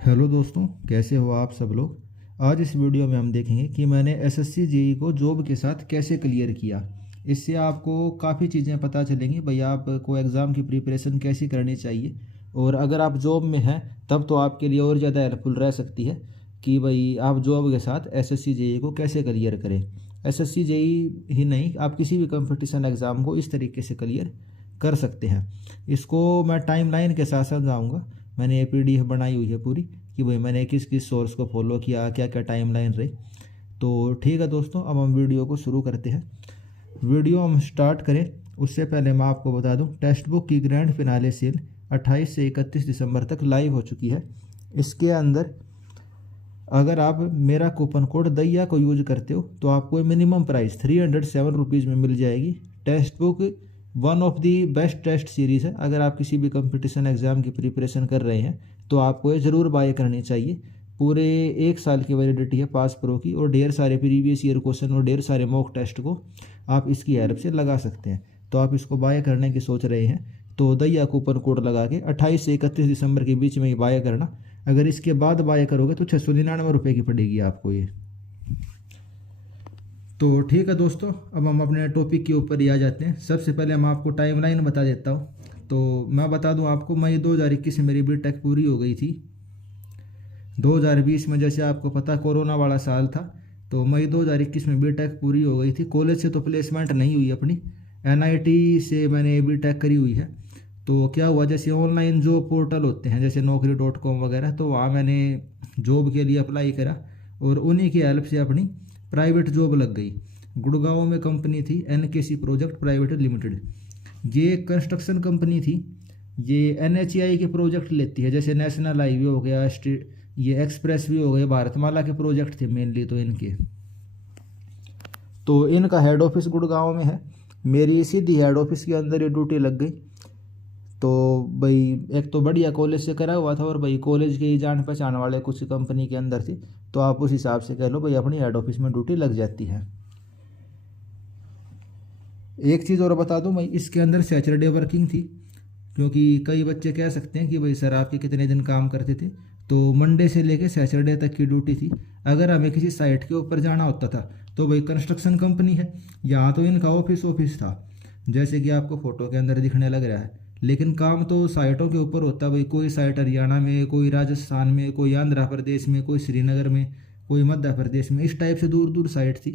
Hello दोस्तों, कैसे हो आप सब लोग। आज इस वीडियो में हम देखेंगे कि मैंने एसएससी जेई को जॉब के साथ कैसे क्लियर किया। इससे आपको काफ़ी चीज़ें पता चलेंगी भाई, आपको एग्ज़ाम की प्रिपरेशन कैसी करनी चाहिए। और अगर आप जॉब में हैं तब तो आपके लिए और ज़्यादा हेल्पफुल रह सकती है कि भाई आप जॉब के साथ एसएससी जेई को कैसे क्लियर करें। एसएससी जेई ही नहीं, आप किसी भी कंपटीशन एग्ज़ाम को इस तरीके से क्लियर कर सकते हैं। इसको मैं टाइमलाइन के साथ समझाऊंगा। मैंने ये पीडीएफ बनाई हुई है पूरी कि भाई मैंने किस किस सोर्स को फॉलो किया, क्या क्या टाइमलाइन रही। तो ठीक है दोस्तों, अब हम वीडियो को शुरू करते हैं। वीडियो हम स्टार्ट करें उससे पहले मैं आपको बता दूं, टेक्स्ट बुक की ग्रैंड फिनाले सेल 28 से 31 दिसंबर तक लाइव हो चुकी है। इसके अंदर अगर आप मेरा कूपन कोड दैया को यूज करते हो तो आपको मिनिमम प्राइस 307 रुपीज़ में मिल जाएगी। Text book one of the best test series है। अगर आप किसी भी कंपटीशन एग्ज़ाम की प्रिपरेशन कर रहे हैं तो आपको ये ज़रूर बाय करनी चाहिए। पूरे 1 साल की वैलिडिटी है पास प्रो की, और ढेर सारे प्रीवियस ईयर क्वेश्चन और ढेर सारे मॉक टेस्ट को आप इसकी हेल्प से लगा सकते हैं। तो आप इसको बाय करने की सोच रहे हैं तो दैया कूपन कोड लगा के 28 से 31 दिसंबर के बीच में ही बाय करना। अगर इसके बाद बाय करोगे तो 699 रुपये की पड़ेगी आपको ये। तो ठीक है दोस्तों, अब हम अपने टॉपिक के ऊपर ही आ जाते हैं। सबसे पहले मैं आपको टाइमलाइन बता देता हूँ। तो मैं बता दूँ आपको, मई 2021 में मेरी बीटेक पूरी हो गई थी। 2020 में जैसे आपको पता कोरोना वाला साल था, तो मई 2021 में बीटेक पूरी हो गई थी। कॉलेज से तो प्लेसमेंट नहीं हुई अपनी, एनआईटी से मैंने बीटेक करी हुई है। तो क्या हुआ, जैसे ऑनलाइन जो पोर्टल होते हैं जैसे naukri.com वगैरह, तो वहाँ मैंने जॉब के लिए अप्लाई करा और उन्हीं की हेल्प से अपनी प्राइवेट जॉब लग गई। गुड़गांव में कंपनी थी एनकेसी प्रोजेक्ट प्राइवेट लिमिटेड। ये कंस्ट्रक्शन कंपनी थी। ये एनएचएआई के प्रोजेक्ट लेती है, जैसे नेशनल हाईवे हो गया, ये एक्सप्रेस भी हो गए, भारतमाला के प्रोजेक्ट थे मेनली तो इनके। तो इनका हेड ऑफिस गुड़गांव में है। मेरी सीधी हेड ऑफिस के अंदर ही ड्यूटी लग गई। तो भाई एक तो बढ़िया कॉलेज से करा हुआ था, और भाई कॉलेज के ही जान पहचान वाले कुछ कंपनी के अंदर थी, तो आप उस हिसाब से कह लो भाई अपनी हेड ऑफिस में ड्यूटी लग जाती है। एक चीज़ और बता दूं, मैं इसके अंदर सैटरडे वर्किंग थी। क्योंकि कई बच्चे कह सकते हैं कि भाई सर आपके कितने दिन काम करते थे, तो मंडे से लेके सैटरडे तक की ड्यूटी थी। अगर हमें किसी साइट के ऊपर जाना होता था तो भाई कंस्ट्रक्शन कंपनी है, यहाँ तो इनका ऑफिस ऑफिस था जैसे कि आपको फ़ोटो के अंदर दिखने लग रहा है। लेकिन काम तो साइटों के ऊपर होता है भाई। कोई साइट हरियाणा में, कोई राजस्थान में, कोई आंध्र प्रदेश में, कोई श्रीनगर में, कोई मध्य प्रदेश में, इस टाइप से दूर दूर साइट थी।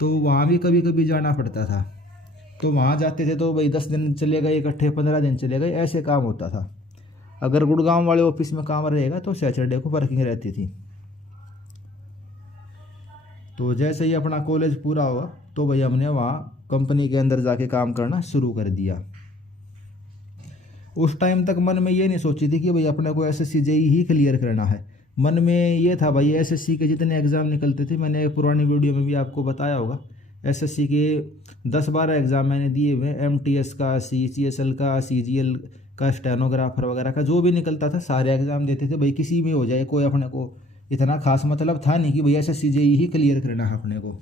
तो वहाँ भी कभी कभी जाना पड़ता था। तो वहाँ जाते थे तो भाई 10 दिन चले गए इकट्ठे, 15 दिन चले गए, ऐसे काम होता था। अगर गुड़गांव वाले ऑफिस में काम रहेगा तो सैटरडे को वर्किंग रहती थी। तो जैसे ही अपना कॉलेज पूरा हुआ तो भाई हमने वहाँ कंपनी के अंदर जाके काम करना शुरू कर दिया। उस टाइम तक मन में ये नहीं सोची थी कि भाई अपने को एसएससी जेई ही क्लियर करना है। मन में ये था भाई एसएससी के जितने एग्ज़ाम निकलते थे, मैंने पुरानी वीडियो में भी आपको बताया होगा, एसएससी के 10-12 एग्ज़ाम मैंने दिए हुए। एमटीएस का, सीसीएसएल का, सीजीएल का, स्टेनोग्राफर वगैरह का जो भी निकलता था सारे एग्ज़ाम देते थे भाई, किसी में हो जाए। कोई अपने को इतना खास मतलब था नहीं कि भाई एसएससी जेई ही क्लियर करना है अपने को।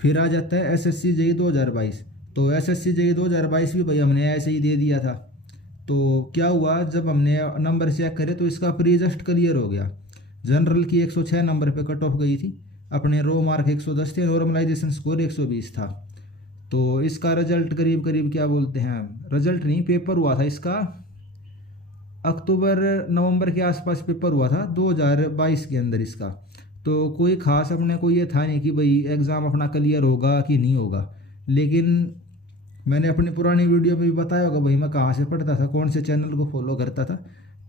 फिर आ जाता है एसएससी जेई 2022। तो एसएससी जेई 2022 भी भाई हमने ऐसे ही दे दिया था। तो क्या हुआ, जब हमने नंबर चेक करे तो इसका प्री जस्ट क्लियर हो गया। जनरल की 106 नंबर पे कट ऑफ गई थी, अपने रो मार्क 110 थे, नॉर्मलाइजेशन स्कोर 120 था। तो इसका रिजल्ट करीब करीब क्या बोलते हैं, रिजल्ट नहीं, पेपर हुआ था इसका अक्टूबर नवंबर के आसपास पेपर हुआ था 2022 के अंदर इसका। तो कोई ख़ास अपने को ये था नहीं कि भाई एग्ज़ाम अपना क्लियर होगा कि नहीं होगा। लेकिन मैंने अपनी पुरानी वीडियो में भी बताया होगा भाई मैं कहाँ से पढ़ता था, कौन से चैनल को फॉलो करता था।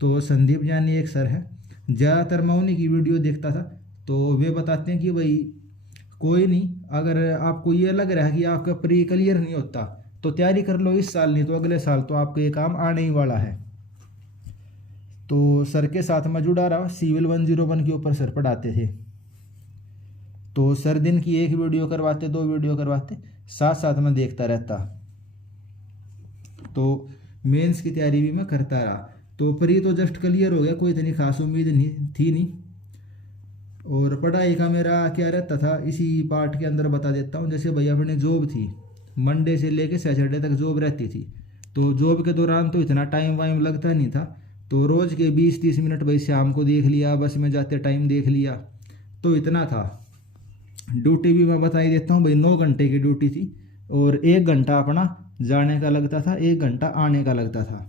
तो संदीप जानी एक सर है, ज़्यादातर मैं उन्हीं की वीडियो देखता था। तो वे बताते हैं कि भाई कोई नहीं, अगर आपको ये लग रहा है कि आपका प्री क्लियर नहीं होता तो तैयारी कर लो इस साल, नहीं तो अगले साल तो आपको ये काम आने ही वाला है। तो सर के साथ मैं जुड़ा रहा, सिविल 101 के ऊपर सर पढ़ाते थे। तो सर दिन की एक वीडियो करवाते, 2 वीडियो करवाते, साथ साथ मैं देखता रहता। तो मेंस की तैयारी भी मैं करता रहा। तो प्री तो जस्ट क्लियर हो गया, कोई इतनी खास उम्मीद नहीं थी नहीं। और पढ़ाई का मेरा क्या रहता था इसी पार्ट के अंदर बता देता हूँ। जैसे भैया अपनी जॉब थी, मंडे से लेके सैटरडे तक जॉब रहती थी। तो जॉब के दौरान तो इतना टाइम वाइम लगता नहीं था। तो रोज़ के 20-30 मिनट भाई शाम को देख लिया, बस में जाते टाइम देख लिया, तो इतना था। ड्यूटी भी मैं बता ही देता हूँ भाई, 9 घंटे की ड्यूटी थी और 1 घंटा अपना जाने का लगता था, 1 घंटा आने का लगता था।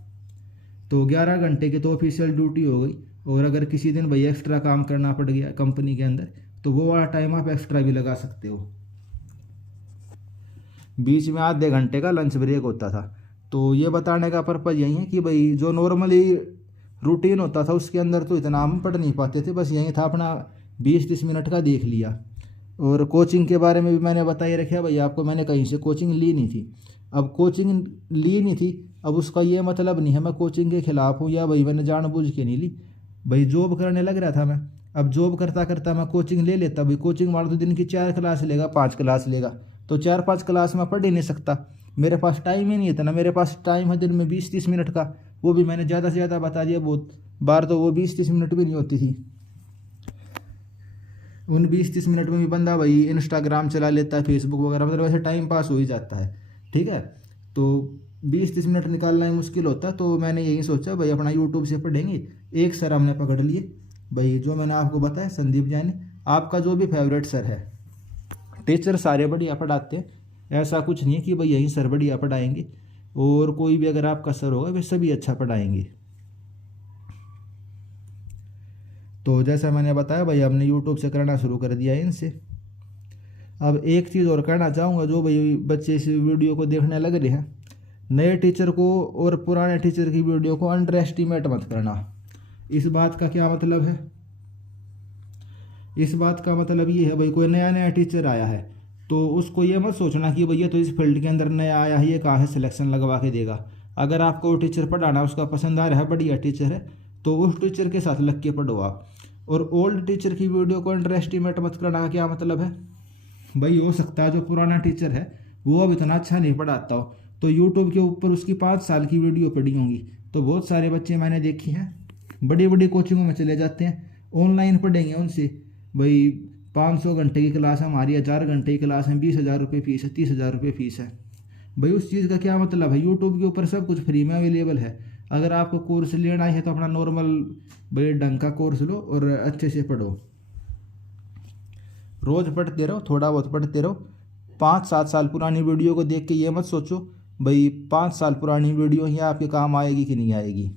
तो 11 घंटे की तो ऑफिशियल ड्यूटी हो गई। और अगर किसी दिन भाई एक्स्ट्रा काम करना पड़ गया कंपनी के अंदर, तो वो वाला टाइम आप एक्स्ट्रा भी लगा सकते हो। बीच में आधे घंटे का लंच ब्रेक होता था। तो ये बताने का पर्पज़ यही है कि भाई जो नॉर्मली रूटीन होता था उसके अंदर तो इतना हम पढ़ नहीं पाते थे, बस यही था अपना 20-30 मिनट का देख लिया। और कोचिंग के बारे में भी मैंने बता ही रखा भाई आपको, मैंने कहीं से कोचिंग ली नहीं थी। अब कोचिंग ली नहीं थी, अब उसका ये मतलब नहीं है मैं कोचिंग के ख़िलाफ़ हूँ या भाई मैंने जानबूझ के नहीं ली। भाई जॉब करने लग रहा था मैं, अब जॉब करता करता मैं कोचिंग ले लेता। भाई कोचिंग वाला तो दिन की 4 क्लास लेगा, 5 क्लास लेगा, तो 4-5 क्लास में पढ़ ही नहीं सकता। मेरे पास टाइम ही नहीं इतना, मेरे पास टाइम है दिन में 20-30 मिनट का, वो भी मैंने ज़्यादा से ज़्यादा बता दिया, बहुत बार तो वो 20-30 मिनट भी नहीं होती थी। उन 20-30 मिनट में भी बंदा भाई इंस्टाग्राम चला लेता है, फेसबुक वगैरह, मतलब वैसे टाइम पास हो ही जाता है। ठीक है, तो 20-30 मिनट निकालना ही मुश्किल होता है। तो मैंने यही सोचा भाई अपना यूट्यूब से पढ़ेंगे। एक सर हमने पकड़ लिए भाई, जो मैंने आपको बताया संदीप जैन, आपका जो भी फेवरेट सर है। टीचर सारे बढ़िया पढ़ाते हैं, ऐसा कुछ नहीं है कि भाई यही सर बढ़िया पढ़ाएंगे, और कोई भी अगर आपका सर होगा वे सभी अच्छा पढ़ाएंगे। तो जैसा मैंने बताया भाई हमने यूट्यूब से करना शुरू कर दिया है इनसे। अब एक चीज़ और कहना चाहूँगा, जो भाई बच्चे इस वीडियो को देखने लग रहे हैं, नए टीचर को और पुराने टीचर की वीडियो को अंडर एस्टिमेट मत करना। इस बात का क्या मतलब है? इस बात का मतलब ये है भाई, कोई नया नया टीचर आया है तो उसको ये मत सोचना कि भैया तो इस फील्ड के अंदर नया आया है, ये कहाँ है सिलेक्शन लगवा के देगा। अगर आपको वो टीचर पढ़ाना उसका पसंद आ रहा है, बढ़िया टीचर है, तो उस टीचर के साथ लग के पढ़ो आप। और ओल्ड टीचर की वीडियो को अंडर एस्टिमेट मत करना का क्या मतलब है? भाई हो सकता है जो पुराना टीचर है वो अब इतना अच्छा नहीं पढ़ाता हो, तो यूट्यूब के ऊपर उसकी 5 साल की वीडियो पड़ी होंगी। तो बहुत सारे बच्चे मैंने देखी हैं बड़ी बड़ी कोचिंगों में चले जाते हैं, ऑनलाइन पढ़ेंगे उनसे। भाई 500 घंटे की क्लास है हमारी, 1000 घंटे की क्लास है, 20,000 रुपये फीस है, 30,000 रुपये फीस है। भाई उस चीज़ का क्या मतलब है? यूट्यूब के ऊपर सब कुछ फ्री में अवेलेबल है। अगर आपको कोर्स लेना है तो अपना नॉर्मल भाई ढंग का कोर्स लो और अच्छे से पढ़ो। रोज़ पढ़ते रहो, थोड़ा बहुत पढ़ते रहो। 5-7 साल पुरानी वीडियो को देख के ये मत सोचो भाई 5 साल पुरानी वीडियो ही आपके काम आएगी कि नहीं आएगी।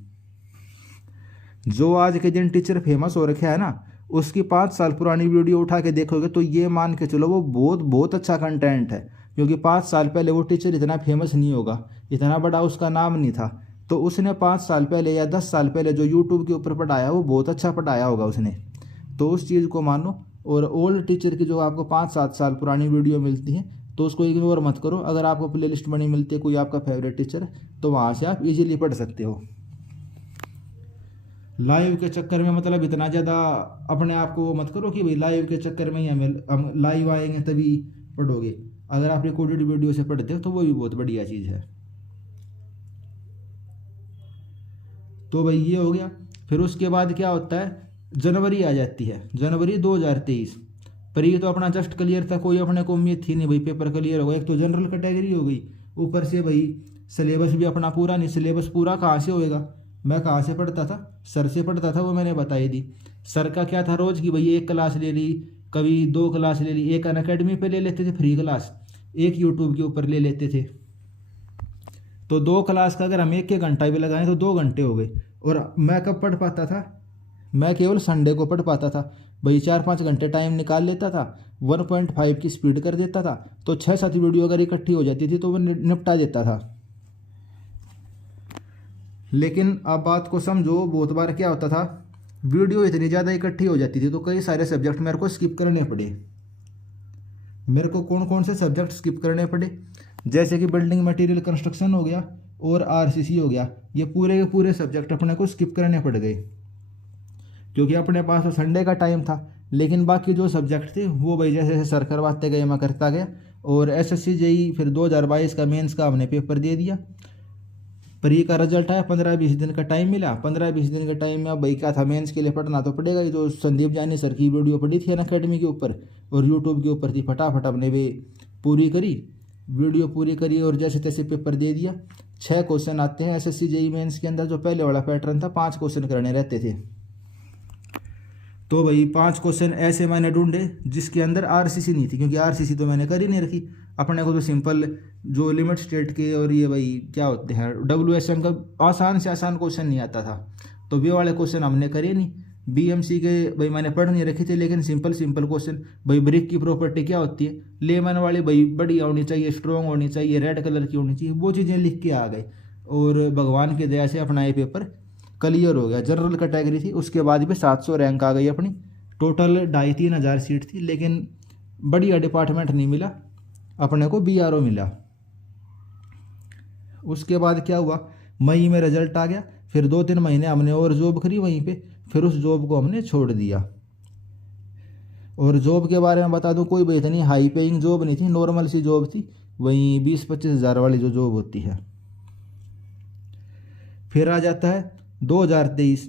जो आज के दिन टीचर फेमस हो रखे है ना, उसकी 5 साल पुरानी वीडियो उठा के देखोगे तो ये मान के चलो वो बहुत बहुत अच्छा कंटेंट है। क्योंकि 5 साल पहले वो टीचर इतना फेमस नहीं होगा, इतना बड़ा उसका नाम नहीं था, तो उसने 5 साल पहले या 10 साल पहले जो यूट्यूब के ऊपर पढ़ाया वो बहुत अच्छा पढ़ाया होगा उसने। तो उस चीज़ को मानो। और ओल्ड टीचर की जो आपको 5-7 साल पुरानी वीडियो मिलती है तो उसको इग्नोर मत करो। अगर आपको प्लेलिस्ट बनी मिलती है कोई आपका फेवरेट टीचर तो वहाँ से आप इजीली पढ़ सकते हो। लाइव के चक्कर में मतलब इतना ज़्यादा अपने आप को मत करो कि भाई लाइव के चक्कर में ही हम लाइव आएंगे तभी पढ़ोगे। अगर आप रिकॉर्डेड वीडियो से पढ़ते हो तो वो भी बहुत बढ़िया चीज़ है। तो भाई ये हो गया। फिर उसके बाद क्या होता है, जनवरी आ जाती है, जनवरी 2023। पर ये तो अपना जस्ट क्लियर था, कोई अपने को उम्मीद थी नहीं भाई पेपर क्लियर होगा। एक तो जनरल कैटेगरी हो गई, ऊपर से भाई सिलेबस भी अपना पूरा नहीं। सिलेबस पूरा कहाँ से होएगा? मैं कहाँ से पढ़ता था? सर से पढ़ता था, वो मैंने बताई दी। सर का क्या था, रोज़ की भाई 1 क्लास ले ली, कभी 2 क्लास ले ली, एक अनअकैडमी पे ले लेते थे फ्री क्लास, एक यूट्यूब के ऊपर ले लेते थे। तो 2 क्लास का अगर हम 1-1 घंटा भी लगाएं तो 2 घंटे हो गए। और मैं कब पढ़ पाता था? मैं केवल संडे को पढ़ पाता था भाई। 4-5 घंटे टाइम निकाल लेता था, 1.5 की स्पीड कर देता था, तो 6-7 वीडियो अगर इकट्ठी हो जाती थी तो वो निपटा देता था। लेकिन अब बात को समझो, बहुत बार क्या होता था, वीडियो इतनी ज़्यादा इकट्ठी हो जाती थी तो कई सारे सब्जेक्ट मेरे को स्किप करने पड़े। मेरे को कौन कौन से सब्जेक्ट स्किप करने पड़े? जैसे कि बिल्डिंग मटेरियल कंस्ट्रक्शन हो गया और आरसीसी हो गया, ये पूरे के पूरे सब्जेक्ट अपने को स्किप करने पड़ गए। क्योंकि अपने पास तो संडे का टाइम था, लेकिन बाकी जो सब्जेक्ट थे वो भाई जैसे जैसे सर करवाते गए मैं करता गया। और एसएससी जेई फिर 2022 का मेंस का हमने पेपर दे दिया। प्री का रिजल्ट आया, 15-20 दिन का टाइम मिला। 15-20 दिन के टाइम में भाई क्या था, मेंस के लिए पढ़ना तो पड़ेगा ही। जो संदीप जानी सर की वीडियो पड़ी थी अनअकैडमी के ऊपर और यूट्यूब के ऊपर थी, फटाफट हमने भी पूरी करी, वीडियो पूरी करी और जैसे तैसे पेपर दे दिया। 6 क्वेश्चन आते हैं एसएससी जेईई मेंस के अंदर। जो पहले वाला पैटर्न था 5 क्वेश्चन करने रहते थे। तो भाई 5 क्वेश्चन ऐसे मैंने ढूंढे जिसके अंदर आरसीसी नहीं थी, क्योंकि आरसीसी तो मैंने कर ही नहीं रखी। अपने को तो सिंपल जो लिमिट स्टेट के और ये भाई क्या होते हैं WSM का आसान से आसान क्वेश्चन नहीं आता था, तो वे वाले क्वेश्चन हमने करे नहीं। BMC के भाई मैंने पढ़ नहीं रखे थे, लेकिन सिंपल क्वेश्चन भाई ब्रिक की प्रॉपर्टी क्या होती है, लेमन वाली भाई बढ़िया होनी चाहिए, स्ट्रॉन्ग होनी चाहिए, रेड कलर की होनी चाहिए, वो चीज़ें लिख के आ गए। और भगवान की दया से अपना ये पेपर क्लियर हो गया। जनरल कैटेगरी थी, उसके बाद भी 700 रैंक आ गई अपनी। टोटल 2,500-3 हज़ार सीट थी, लेकिन बढ़िया डिपार्टमेंट नहीं मिला अपने को, BRO मिला। उसके बाद क्या हुआ, मई में रिजल्ट आ गया। फिर 2-3 महीने हमने और जॉब करी वहीं पे, फिर उस जॉब को हमने छोड़ दिया। और जॉब के बारे में बता दूं, कोई भी इतनी हाई पेइंग जॉब नहीं थी, नॉर्मल सी जॉब थी, वहीं 20-25 हज़ार वाली जो जॉब होती है। फिर आ जाता है 2023।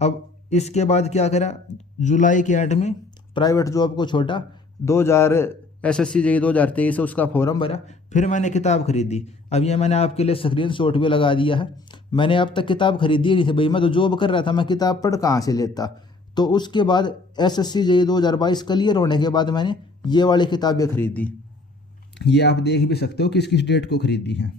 अब इसके बाद क्या करा, जुलाई के एंड में प्राइवेट जॉब को छोड़ा। 2000 SSC JEE 2023 उसका फॉर्म भरा। फिर मैंने किताब खरीदी। अब ये मैंने आपके लिए स्क्रीनशॉट भी लगा दिया है। मैंने अब तक किताब खरीदी नहीं थी भाई, मैं तो जॉब कर रहा था, मैं किताब पढ़ कहाँ से लेता। तो उसके बाद SSC JEE 2022 क्लियर होने के बाद मैंने ये वाली किताबें खरीदी। ये आप देख भी सकते हो किस किस डेट को खरीदी हैं।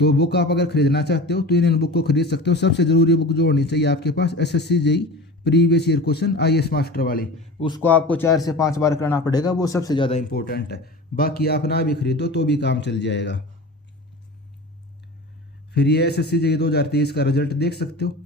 तो बुक आप अगर खरीदना चाहते हो तो इन बुक को खरीद सकते हो। सबसे ज़रूरी बुक जो होनी चाहिए आपके पास SSC JEE previous year question IAS master वाली, उसको आपको 4 से 5 बार करना पड़ेगा, वो सबसे ज़्यादा इंपॉर्टेंट है। बाकी आप ना भी खरीदो तो भी काम चल जाएगा। फिर ये SSC JEE 2023 का रिजल्ट देख सकते हो।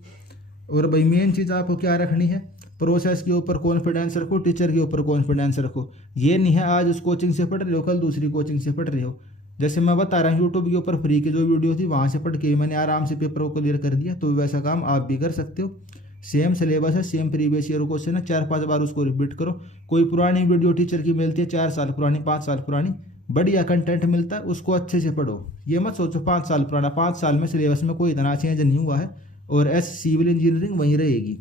और भाई मेन चीज़ आपको क्या रखनी है, प्रोसेस के ऊपर कॉन्फिडेंस रखो, टीचर के ऊपर कॉन्फिडेंस रखो। ये नहीं है आज उस कोचिंग से पढ़ रहे हो कल दूसरी कोचिंग से पढ़ रहे हो। जैसे मैं बता रहा हूँ यूट्यूब के ऊपर फ्री की जो वीडियो थी वहाँ से पढ़ के मैंने आराम से पेपर को क्लियर कर दिया, तो वैसा काम आप भी कर सकते हो। सेम सिलेबस है, सेम प्रीवियस ईयर क्वेश्चन है, 4-5 बार उसको रिपीट करो। कोई पुरानी वीडियो टीचर की मिलती है 4 साल पुरानी, 5 साल पुरानी, बढ़िया कंटेंट मिलता है, उसको अच्छे से पढ़ो। ये मत सोचो 5 साल पुराना, 5 साल में सिलेबस में कोई इतना चेंज नहीं हुआ है, और सिविल इंजीनियरिंग वहीं रहेगी।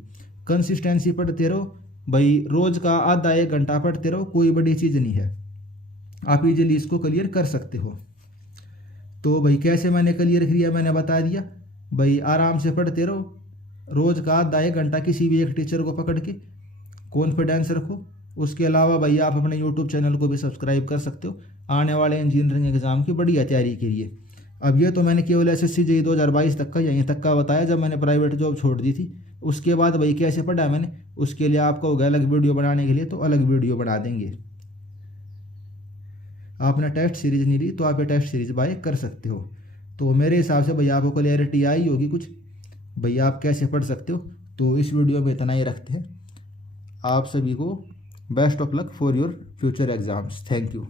कंसिस्टेंसी पढ़ते रहो भाई, रोज का आधा 1 घंटा पढ़ते रहो, कोई बड़ी चीज़ नहीं है, आप इजीली इसको क्लियर कर सकते हो। तो भाई कैसे मैंने क्लियर किया मैंने बता दिया। भाई आराम से पढ़ते रहो, रोज का आधा 1 घंटा किसी भी एक टीचर को पकड़ के कॉन्फिडेंस रखो। उसके अलावा भाई आप अपने यूट्यूब चैनल को भी सब्सक्राइब कर सकते हो आने वाले इंजीनियरिंग एग्जाम की बढ़िया तैयारी के लिए। अब ये तो मैंने केवल SSC JEE 2022 तक का यहीं तक का बताया, जब मैंने प्राइवेट जॉब छोड़ दी थी। उसके बाद भाई कैसे पढ़ा मैंने, उसके लिए आपको होगा अलग वीडियो बनाने के लिए, तो अलग वीडियो बना देंगे। आपने टेस्ट सीरीज नहीं ली तो आप ये टेस्ट सीरीज बाय कर सकते हो। तो मेरे हिसाब से भैया आपको क्लैरिटी आई होगी कुछ, भैया आप कैसे पढ़ सकते हो। तो इस वीडियो में इतना ही रखते हैं। आप सभी को best of luck for your future exams. Thank you.